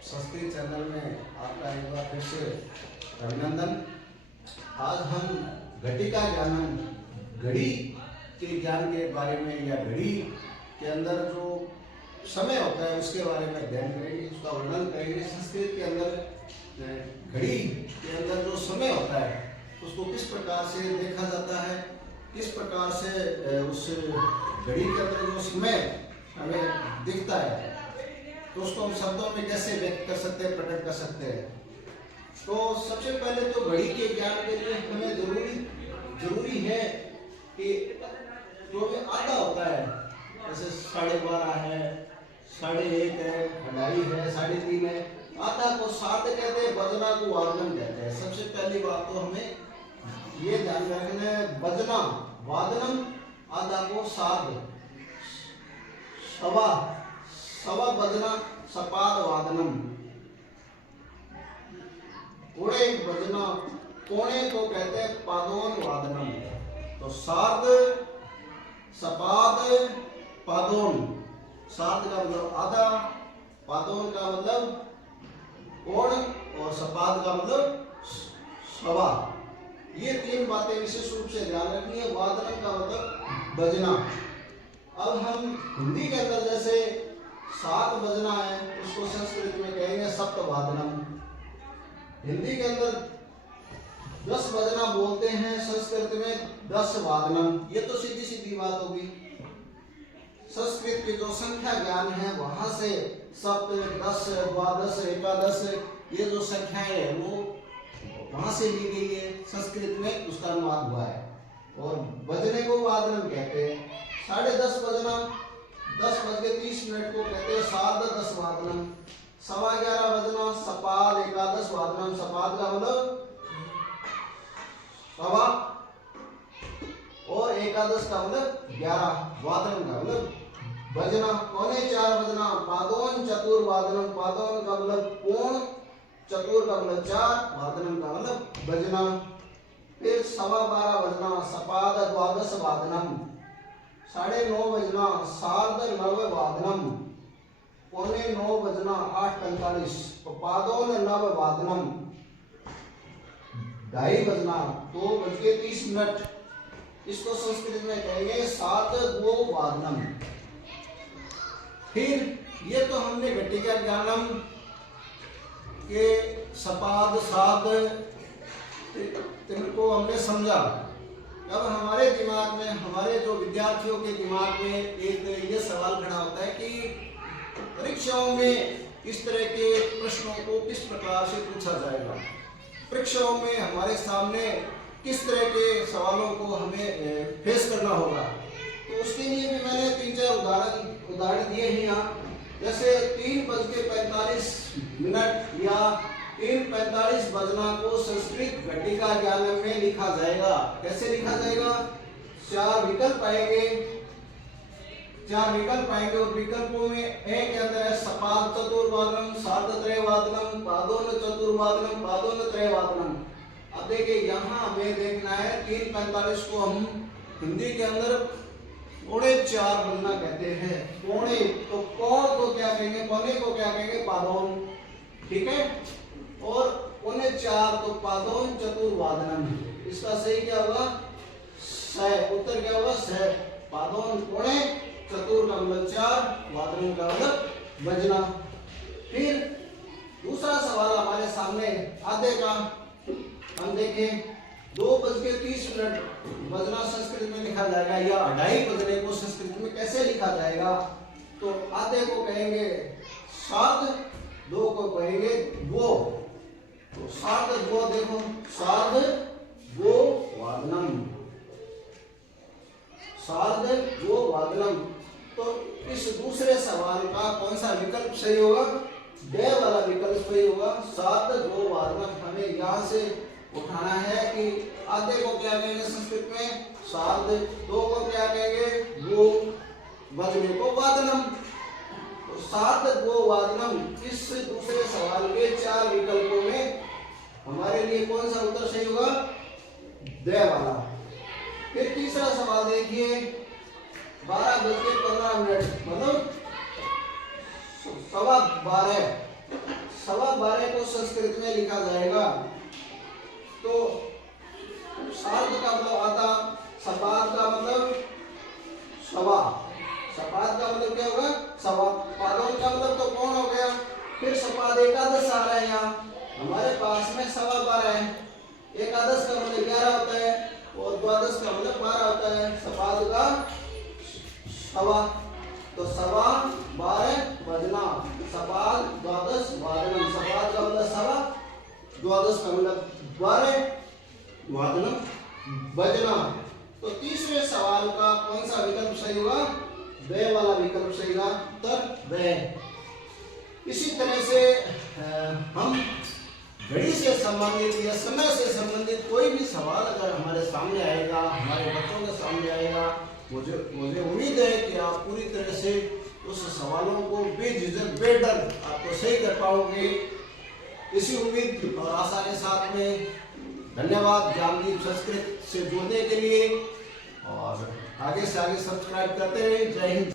Sanskrit channel में आपका एक बार फिर से अभिनंदन। आज हम घटिका ज्ञानम, घड़ी के ज्ञान के बारे में या घड़ी के अंदर जो समय होता है उसके बारे में अध्ययन करेंगे, उसका वर्णन करेंगे। संस्कृत के अंदर घड़ी के अंदर जो समय होता है उसको किस प्रकार से देखा जाता है, किस प्रकार से उस घड़ी के अंदर जो समय हमें दिखता है तो उसको हम शब्दों में कैसे व्यक्त कर सकते हैं, प्रकट कर सकते हैं। तो सबसे पहले तो घड़ी के ज्ञान के लिए हमें जरूरी है कि जो भी आधा होता है, जैसे 12:30 है, 1:30 है, 2:30 है, 3:30 है, आधा को सात कहते हैं, बजना को वादनम कहते हैं। सबसे पहली बात तो हमें ये ध्यान रखना है, बजना वादनम, आधा को सात, सवा बजना सपाद वादनम, पूरे बजना, पौने को कहते हैं पादोन वादनम। तो सात, सपाद, पादोन, सात का मतलब आधा, पादोन का मतलब पौन और सपाद का मतलब सवा। ये तीन बातें विशेष रूप से ध्यान रखनी है। वादनम का मतलब बजना। अब हम हिंदी के अंदर जैसे 7 बजना है उसको संस्कृत में कहेंगे सप्तवादनम। हिंदी के अंदर 10 बजना बोलते हैं, संस्कृत में 10 वादनम। ये तो सीधी सीधी बात होगी। संस्कृत के जो संख्या ज्ञान है वहां से सप्त, 10, द्वादश, एकादश, ये जो संख्याएं है वो वहां से ली गई है, संस्कृत में उसका अनुवाद हुआ है। और बजने को वादनम कहते हैं। 10:30 बजना, 10:30 को कहते हैं सार्ध-10 वादनम। 11:15 बजना सपाद, एकादश वादनम। सपाद का मतलब सवा और एकादश का मतलब 11, वादनम का मतलब बजना। 3:45 बजना पादोन चतुर वादनम। पादोन का मतलब पौन, चतुर का मतलब 4, वादनम का मतलब बजना। फिर 12:15 बजना सपाद द्वादश वादनम। 9:30 बजना सार्ध-9 वादनम। 8:45 बजना 8:45 पादोन नव वादनम। 2:30 बजना 2:30। इसको संस्कृत में कहेंगे सार्ध-2 वादनम। फिर ये तो हमने घटिका ज्ञानम के सपाद, सात को हमने समझा। अब हमारे दिमाग में, हमारे जो विद्यार्थियों के दिमाग में एक ये सवाल खड़ा होता है कि परीक्षाओं में इस तरह के प्रश्नों को किस प्रकार से पूछा जाएगा, परीक्षाओं में हमारे सामने किस तरह के सवालों को हमें फेस करना होगा। तो उसके लिए भी मैंने 3-4 उदाहरण दिए हैं यहाँ। जैसे 3:45 या 3:45 बजना को संस्कृत घटिका ज्ञानम में लिखा जाएगा। कैसे लिखा जाएगा? 4 विकल्प आएंगे, 4 विकल्प आएंगे और विकल्पों में ए के अंदर है सपाद चतुर्वादनम, सार्ध-3 वादनम, पादोन चतुर्वादनम, पादोन 3 वादनम। अब देखिए यहाँ हमें देखना है 3:45 को हम हिंदी के अंदर 3:45 बनना कहते हैं। पौने, तो कौन को क्या कहेंगे, पौने को क्या कहेंगे, पादोन। ठीक है। और 3:45 तो पादोन चतुर्वादनम। इसका सही क्या होगा? स। उत्तर क्या होगा? स। पादोन पौने, चतुर का मतलब 4, वादनम का मतलब बजना। फिर दूसरा सवाल हमारे सामने आधे का हम देखें 2:30 बजना संस्कृत में लिखा जाएगा या 2:30 बजने को संस्कृत में कैसे लिखा जाएगा? तो आधे को कहेंगे सार्ध, 2 को कहेंगे वो। तो सार्ध-2 देखो, सार्ध-2 वादनम, सार्ध-2 वादनम। तो इस दूसरे सवाल का कौन सा विकल्प सही होगा? ड वाला विकल्प सही होगा, सार्ध-2 वादनम। हमें यहाँ से उठाना है कि आधे को क्या कहेंगे संस्कृत में? सार्ध, 2 को क्या कहेंगे? वो, बजने को वादनम। तो सार्ध-2 वादनम। इस दूसरे सवाल के 4 विकल्पों में हमारे लिए कौन सा उत्तर सही होगा? ड वाला। फिर तीसरा सवाल देखिए 12:15 मतलब 12:15 सवा 12 को संस्कृत में लिखा जाएगा तो सार्ध का मतलब आता, सपाद का मतलब सवा, सपाद का मतलब क्या होगा सवा, पादों का मतलब तो कौन हो गया, फिर सपाद एकादश आ रहा है यहाँ हमारे पास में सवा 12 है, एकादश का मतलब 11 होता है और द्वादश का मतलब 12 होता है, सपाद का सवा, तो सवा 12 बजना, सपाद द्वादश वादनम, सपाद का मतलब सवा, द्वादश का मतलब 12, वादनम बजना। तो तीसरे सवाल का कौन सा विकल्प सही होगा, वे वाला विकल्प सही होगा, उत्तर वे। इसी तरह से हम घड़ी से संबंधित या समय से संबंधित कोई भी सवाल अगर हमारे सामने आएगा, हमारे बच्चों के सामने आएगा, मुझे उम्मीद है कि आप पूरी तरह से उस सवालों को बेझिझक बेडर आपको सही कर पाओगे। इसी उम्मीद और आशा के साथ में धन्यवाद ज्ञानदीप संस्कृत से जुड़ने के लिए, और आगे से आगे सब्सक्राइब करते रहिए। जय हिंद।